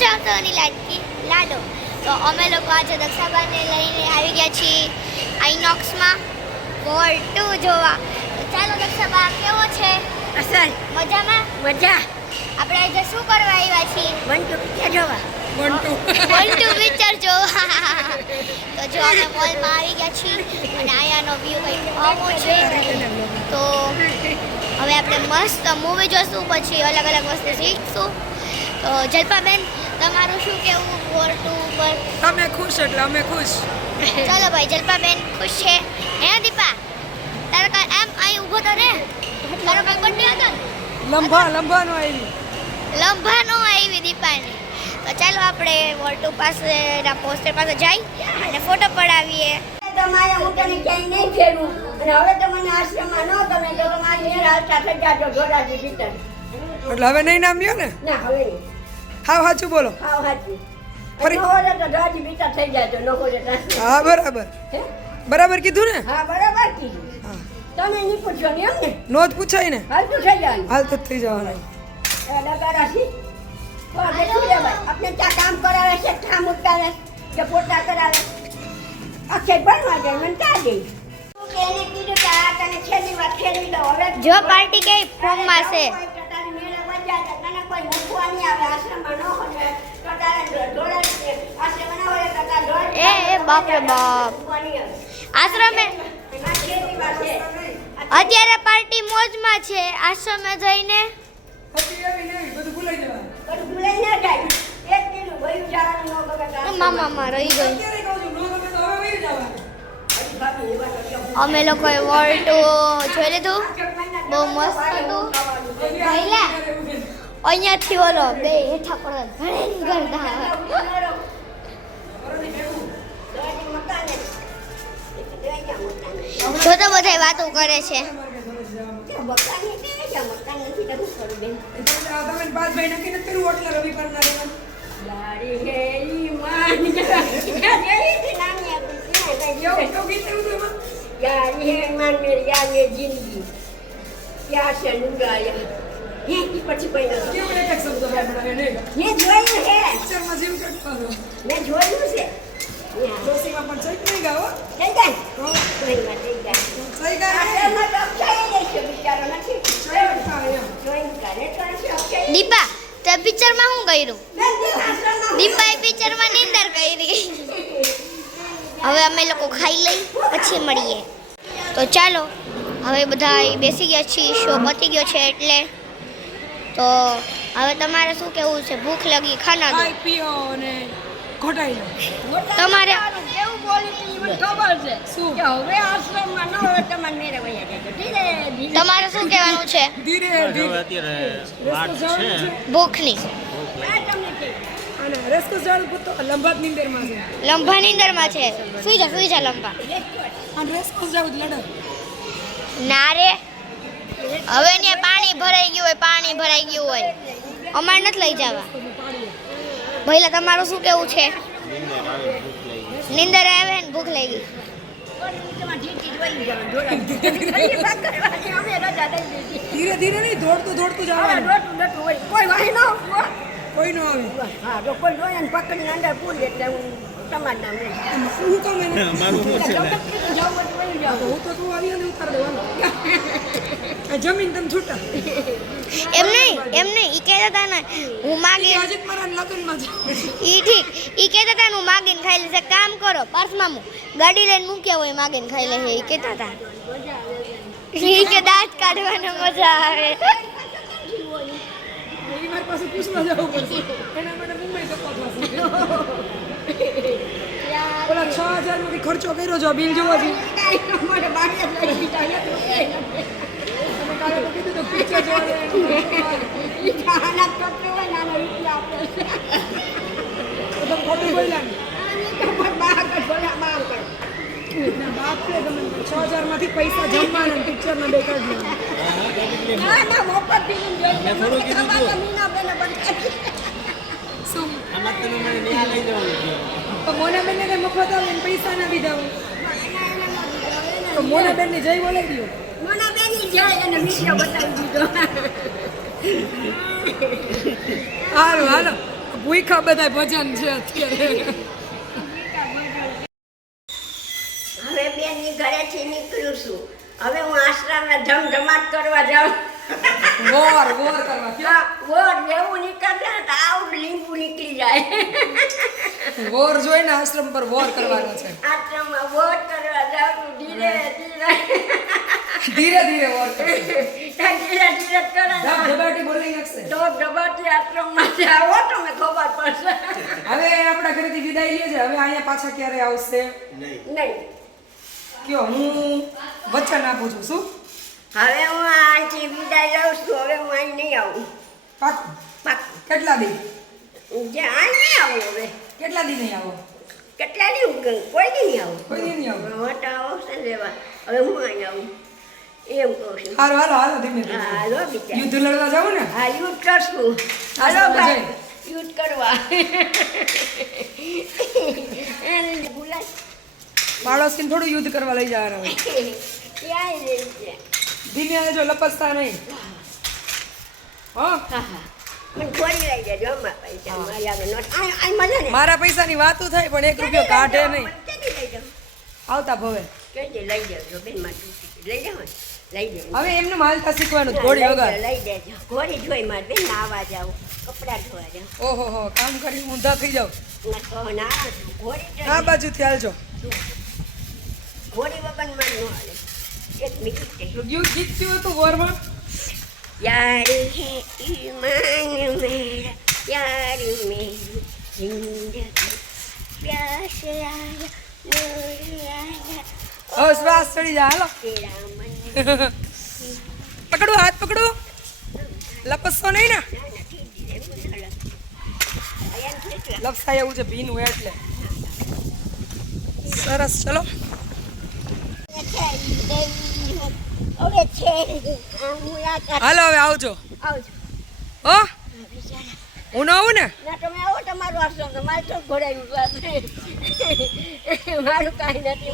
સૌની લાડકી લાડો. તો અમે લોકો આજે દક્ષાબાને લઈને આવી ગયા છીએ આઈનોક્સમાં. વોર ટુ જોવા. તો ચાલો દક્ષાબા કેવો છે? અસલ. મજામાં? મજા. આપણે આજે શું કરવા આવ્યા છીએ? વન ટુ પિક્ચર જોવા. વન ટુ પિક્ચર જોવા. તો જો અમે મોલમાં આવી ગયા છીએ અને આયાનો વ્યૂ કંઈક આવો છે. તો હવે આપણે મસ્ત મૂવી જોશું પછી અલગ અલગ વસ્તુ શીખશું. તો જલ્પાબેન તમારું શું કેવું વોર ટુ ઉપર? તમે ખુશ એટલે અમે ખુશ. ચાલો ભાઈ જલ્પાબેન ખુશ છે. હે દીપા? તારે કાંઈ એમ અહીં ઊભો તો રે. તારો કાંઈ બર્થડે હતો ને? લંબા લંબાનો આવી. લંબા નો આવી દીપાની. તો ચાલો આપણે વોલ્ટુ પાસેના પોસ્ટર પાસે જઈ અને ફોટો પડાવીએ. તમારે હું તને ક્યાંય નહીં ફેરવું. અને હવે તમને આશ્રમમાં ન ગમે તો તમારે ઘેર હાલતા થઈ જાજો જોડાજી ભીતર. એટલે હવે નહીં નામ લ્યો ને? ના હવે નહીં. હાવ સાચું બોલો. ખાવ હાચી. ફરી- થઈ તો હા બરાબર. બરાબર કીધું ને? હા બરાબર કીધું. તમે નહીં પૂછો ને એમ ને નો જ પૂછાય ને? હાલતું થઈ જવાનું હાલ તો થઈ જવાના. આપણે શું ત્યાં કામ કરાવે છે કામ ઉતારે કે પોતા કરાવે. અક્ષય ભણવા જાય મને ત્યાં કે કે હવે જો પાર્ટી કઈ ફોર્મમાં છે કોઈ ટટારી મેળે વજાય તો તને કોઈ મૂકવા નહીં આવે આશ્રમમાં ન હોય તો તારે ઢોળે છે. આશ્રમમાં ન હોય તો તારે ઢોળ એ, એ, બાપ. રે બાપ. આશ્રમે અત્યારે પાર્ટી મોજમાં છે આશ્રમે જઈને. હતી એવી નહીં બધું ભૂલાઈ જવાનું. બધું ભૂલાઈ ના જાય. એક કીધું ભયું જવાનું ન ગમે તો મામામાં રહી કેમ? અમે લોકોએ વર્લ્ડ જોઈ લીધું. બહુ મસ્ત હતું. ભાઈલા. અહીંયાથી ઓલો બે હેઠા પડે ભયંકર જો તો બધા વાતો કરે છે. જિંદગી. યાર છે નક્કી પછી કોઈ નથી કેવું એક એક શબ્દ સાંભળાય નહીં મેં જોયું છે. પિક્ચરમાં જેવું કરતો હતો મેં જોયું છે. જોશીમાં પણ સહી નહીં ગાઓ થઈ જાય. કોઈ વાત થઈ જાય. સહી ગાય આશ્રમમાં તો અક્ષય લે છે બિચારો નથી? સહી થાય એમ જોઈન કરે તો છે અક્ષય. દીપા તે પિક્ચરમાં શું કર્યું મેં જે આશ્રમમાં દીપાએ પિક્ચરમાં નીંદર કરી. હવે અમે લોકો ખાઈ લઈ પછી મળીએ. તો ચાલો હવે બધા બેસી ગયા છીએ શો પતી ગયો છે એટલે તો હવે તમારે શું કેવું છે? ભૂખ લાગી ખાના દો. પીઓ અને ઘોટાઈ લો. તમારે એવું બોલી મને ખબર છે. શું? કે હવે આશ્રમમાં ન હવે તમારે મેરે વયા જાય ધીરે ધીરે. તમારે શું કહેવાનું છે? ધીરે ધીરે. અત્યારે વાત છે. ભૂખની. આ તમને રસ્તો નીંદરમાં છે. લંબા નીંદરમાં છે. સુઈ જા સુઈ જા લંબા. અને જાવું જ ના રે. હવે ને પાણી ભરાઈ ગયું હોય પાણી ભરાઈ ગયું હોય અમારે નથી લઈ જવા ભઈલા તમારું શું કેવું છે નિંદર આવે ભૂખ લાગી નીંદર આવે ને ભૂખ લઈ દીધી. ધીરે ધીરે નહીં દોડતું દોડતું જવાનું ડોટું ડોટું હોય. કોઈ વાહી ન કોઈ નો આવે હા, જો કોઈ જોઈએ ને પકડીને અંદર પૂરી એટલે હું તમારું નામ લઈશ. હું તો મને હોય. હું આવી ઉતાર દેવાનું જમીન તમે છૂટા. એમ નહીં એમ નહીં ઈ કહેતા હતા ને હું માગી આજે મારા લગ્નમાં ઈ ઠીક ઈ કહેતા હતા ને હું માગીને ખાઈ લેશે કામ કરો પર્સમાં હું ગાડી લઈને મૂક્યા હોય માગીને ખાઈ લેશે ઈ કહેતા હતા ઈ કે દાંત કાઢવાનો મજા આવે. મારી પાસે પૂછવા જવું પડશે. એના માટે મુંબઈ ધક્કો ઓલા છ હજારમાંથી ખર્ચો કર્યો છો બિલ જોવો છે ખોટું ને. ના, છે હજારમાંથી પૈસા જમવાના પિક્ચરમાં બે કાઢી લેવાના. ના, ના, મફત પીને જોઈ મેં થોડું કીધું તમારે તું. મીનાબેને ને મફત આવે પૈસા ના દીધા હોય? તો મોના જય બોલાવી દો મોનાબેનની જાય અને વીડિયો બતાવી દીધો. હાલો હાલો. ભૂખા બધા ભજન છે અત્યારે. હવે બેનની ઘરેથી નીકળું છું. હવે હું આશ્રમમાં ધમધમાટ કરવા જાઉં. વોર વોર કરવા. વોર જેવું નીકળે તો આવું લીંબુ નીકળી જાય. વોર જોઈને આશ્રમ પર વોર કરવાનો છે. આશ્રમમાં વોર કરવા જાઉં ધીરે ધીરે. ધીરે ધીરે વોર કરશે ધીરે ધીરે કરે ધબ ધબાટી બોલી નાખશે તો જાઓ તમે ખબર પડશે. હવે આપણા ઘરેથી વિદાય લે છે. હવે અહીંયા પાછા ક્યારે આવશે? નહીં. કયો હું વચન આપું છું શું? હવે હું આથી વિદાય લઉં છું. હવે હું અહીં નહીં આવું. પાકું. પાક્કું. કેટલા દી? જે અહીં નહીં આવું હવે. કેટલા દી નહીં આવો? કેટલા દી કોઈ દી નહીં આવું. કોઈ દી નહીં આવું. મોટા આવશે લેવા હવે હું અહીં આવું. એમ કહું છું. હાલો હાલો હાલો ધીમે ધીમે. હાલો યુદ્ધ લડવા જાવ ને? હા યુદ્ધ કરશું. હાલો ભાઈ. યુદ્ધ કરવા. થોડું યુદ્ધ કરવા લઈ જવાના. હોય ધીમે આવજો લપસતા નહીં. હો? હા હા. મને થોડી લઈ જજો અમારા પૈસા. ની મારા વાતું થાય પણ એક રૂપિયો કાઢે નહીં. આવતા ભવે. લઈ માં લઈ ને? લઈ દે હવે એમને માલતા શીખવાનું ઘોડી વગર. લઈ દેજો. ઘોડી જોઈ માર બેન નાવા જાવ કપડા ધોવા જાવ ઓહો હો કામ કરી ઊંધા થઈ જાવ ના ઘોડી આ બાજુ થી હાલજો. ઘોડી વગરમાં ન હાલે. એક મિનિટ ગયું ગીત થયું હતું વોરમાં? યારી હે ઈમાન મેરા યારી મેરી જિંદગી. પ્યાસ આયા નૂર આયા. શ્વાસ ચડી જાય હાલો. રામ પકડો હાથ પકડો. લપસતો નહીં ને. લપસાય એવું છે, ભીનું એટલે. સરસ, ચલો. હાલો, હવે આવજો. આવજો હો? હું ન આવું ને? તમે આવો, તમારું આશ્રમ તો મારે તો ઘોડાયું મારું કાંઈ નથી.